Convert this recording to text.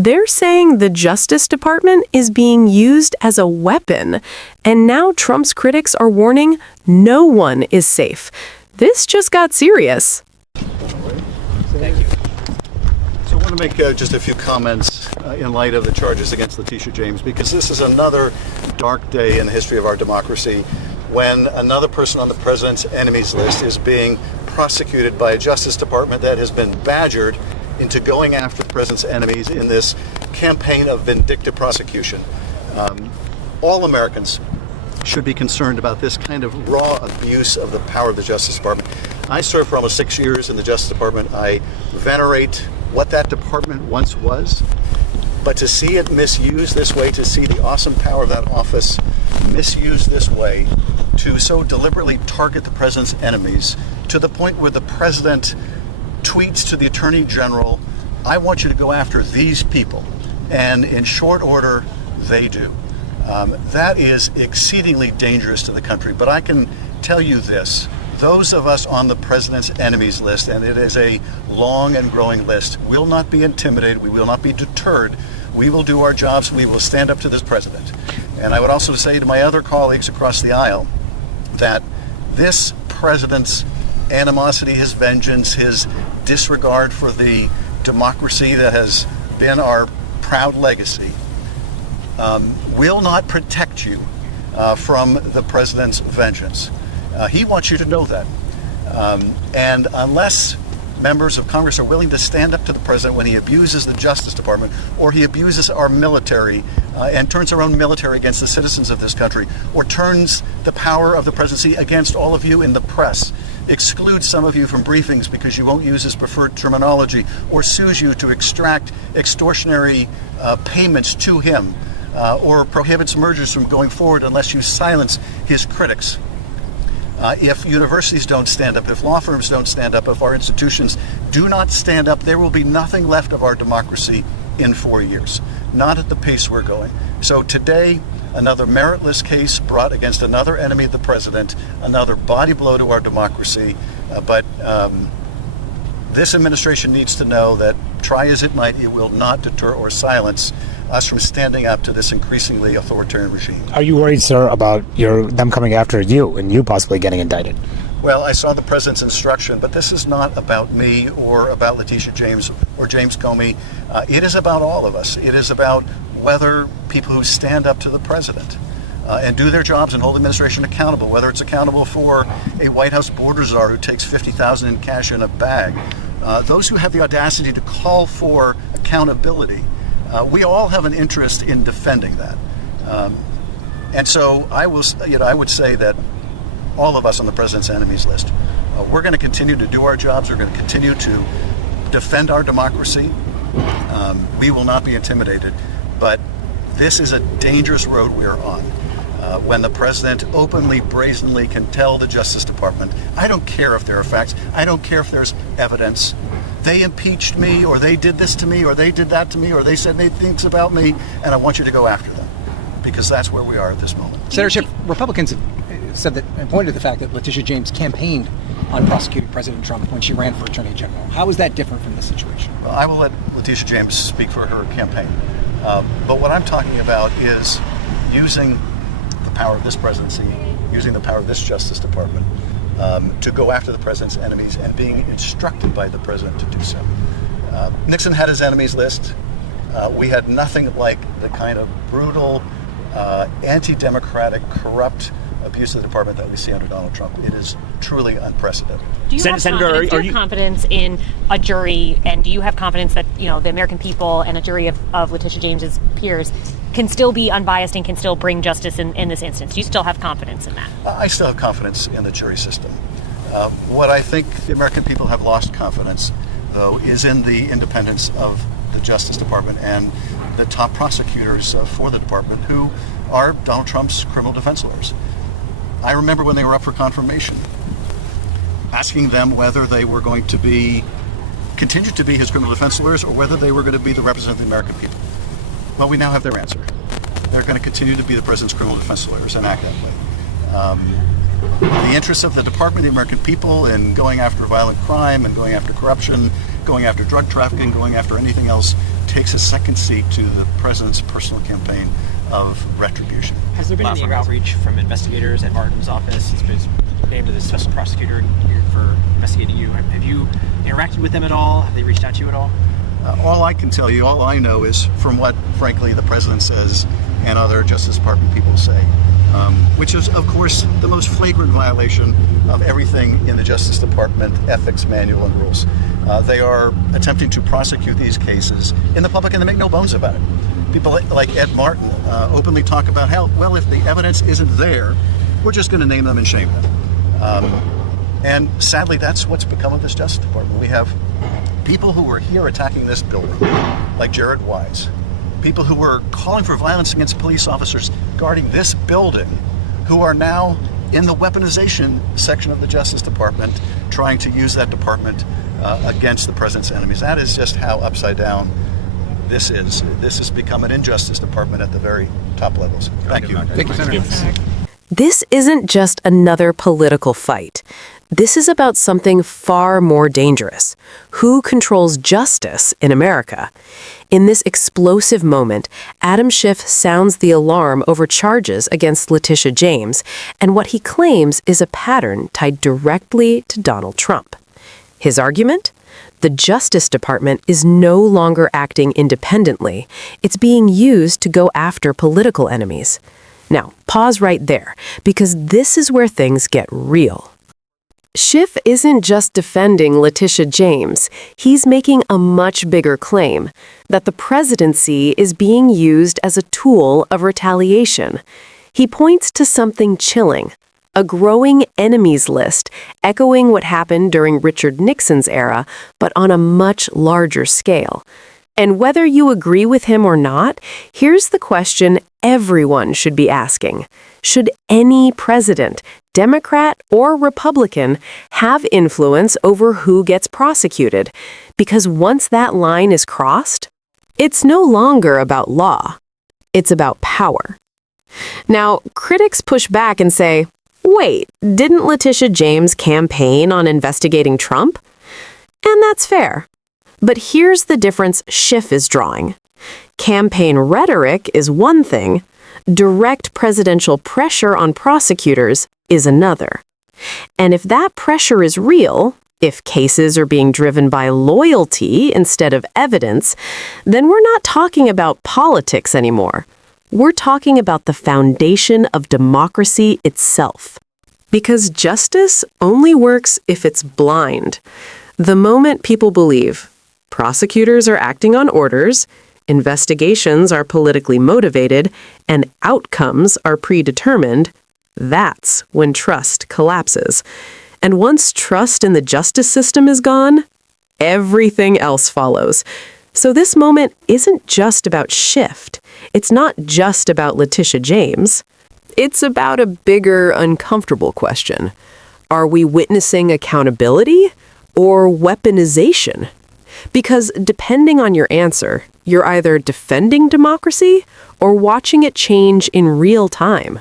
They're saying the Justice Department is being used as a weapon, and now Trump's critics are warning no one is safe. This just got serious. Thank you. So I want to make just a few comments in light of the charges against Letitia James, because this is another dark day in the history of our democracy when another person on the president's enemies list is being prosecuted by a Justice Department that has been badgered into going after the president's enemies in this campaign of vindictive prosecution. All Americans should be concerned about this kind of raw abuse of the power of the Justice Department. I served for almost 6 years in the Justice Department. I venerate what that department once was, but to see it misused this way, to see the awesome power of that office misused this way, to so deliberately target the president's enemies, to the point where the president tweets to the Attorney General, I want you to go after these people. And in short order, they do. That is exceedingly dangerous to the country. But I can tell you this, those of us on the president's enemies list, and it is a long and growing list, will not be intimidated, we will not be deterred. We will do our jobs, we will stand up to this president. And I would also say to my other colleagues across the aisle that this president's animosity, his vengeance, his disregard for the democracy that has been our proud legacy will not protect you from the president's vengeance. He wants you to know that. And unless members of Congress are willing to stand up to the president when he abuses the Justice Department, or he abuses our military and turns our own military against the citizens of this country, or turns the power of the presidency against all of you in the press, excludes some of you from briefings because you won't use his preferred terminology, or sues you to extract extortionary payments to him, or prohibits mergers from going forward unless you silence his critics. If universities don't stand up, if law firms don't stand up, if our institutions do not stand up, there will be nothing left of our democracy in 4 years. Not at the pace we're going. So today, another meritless case brought against another enemy of the president, another body blow to our democracy. But this administration needs to know that, try as it might, it will not deter or silence us from standing up to this increasingly authoritarian regime. Are you worried, sir, about them coming after you and you possibly getting indicted? Well, I saw the president's instruction, but this is not about me or about Letitia James or James Comey. It is about all of us. It is about whether people who stand up to the president and do their jobs and hold the administration accountable, whether it's accountable for a White House border czar who takes $50,000 in cash in a bag, those who have the audacity to call for accountability. We all have an interest in defending that. And so I would say that all of us on the president's enemies list, we're going to continue to do our jobs. We're going to continue to defend our democracy. We will not be intimidated. But this is a dangerous road we are on. When the president openly, brazenly can tell the Justice Department, I don't care if there are facts, I don't care if there's evidence, they impeached me, or they did this to me, or they did that to me, or they said they think about me, and I want you to go after them. Because that's where we are at this moment. Senator Schiff, Republicans have said that and pointed to the fact that Letitia James campaigned on prosecuting President Trump when she ran for Attorney General. How is that different from this situation? Well, I will let Letitia James speak for her campaign. But what I'm talking about is using the power of this presidency, using the power of this Justice Department to go after the president's enemies and being instructed by the president to do so. Nixon had his enemies list. We had nothing like the kind of brutal, anti-democratic, corrupt abuse of the department that we see under Donald Trump. It is truly unprecedented. Do you have confidence in a jury, and do you have confidence that the American people and a jury of Letitia James's peers can still be unbiased and can still bring justice in this instance? Do you still have confidence in that? I still have confidence in the jury system. What I think the American people have lost confidence, though, is in the independence of the Justice Department and the top prosecutors for the department, who are Donald Trump's criminal defense lawyers. I remember when they were up for confirmation, asking them whether they were going to continue to be his criminal defense lawyers, or whether they were going to be the representative of the American people. Well, we now have their answer. They're going to continue to be the president's criminal defense lawyers and act that way. The interests of the department, the American people, in going after violent crime and going after corruption, going after drug trafficking, going after anything else takes a second seat to the president's personal campaign of retribution. Has there been any outreach from investigators at Martin's office? He's been named as a special prosecutor for investigating you. Have you interacted with them at all? Have they reached out to you at all? All I can tell you, all I know is from what, frankly, the president says and other Justice Department people say, which is, of course, the most flagrant violation of everything in the Justice Department ethics manual and rules. They are attempting to prosecute these cases in the public, and they make no bones about it. People like Ed Martin openly talk about how, well, if the evidence isn't there, we're just going to name them and shame them. And sadly, that's what's become of this Justice Department. We have people who were here attacking this building, like Jared Wise, people who were calling for violence against police officers guarding this building, who are now in the weaponization section of the Justice Department, trying to use that department against the president's enemies. That is just how upside down this is. This has become an injustice department at the very top levels. Thank you. Thank you, Senator. This isn't just another political fight. This is about something far more dangerous. Who controls justice in America? In this explosive moment, Adam Schiff sounds the alarm over charges against Letitia James and what he claims is a pattern tied directly to Donald Trump. His argument? The Justice Department is no longer acting independently. It's being used to go after political enemies. Now, pause right there, because this is where things get real. Schiff isn't just defending Letitia James. He's making a much bigger claim, that the presidency is being used as a tool of retaliation. He points to something chilling, a growing enemies list, echoing what happened during Richard Nixon's era, but on a much larger scale. And whether you agree with him or not, here's the question everyone should be asking. Should any president, Democrat or Republican, have influence over who gets prosecuted? Because once that line is crossed, it's no longer about law. It's about power. Now, critics push back and say, wait, didn't Letitia James campaign on investigating Trump? And that's fair. But here's the difference Schiff is drawing. Campaign rhetoric is one thing. Direct presidential pressure on prosecutors is another. And if that pressure is real, if cases are being driven by loyalty instead of evidence, then we're not talking about politics anymore. We're talking about the foundation of democracy itself. Because justice only works if it's blind. The moment people believe prosecutors are acting on orders, investigations are politically motivated, and outcomes are predetermined, that's when trust collapses. And once trust in the justice system is gone, everything else follows. So this moment isn't just about Schiff. It's not just about Letitia James. It's about a bigger, uncomfortable question. Are we witnessing accountability or weaponization? Because depending on your answer, you're either defending democracy or watching it change in real time.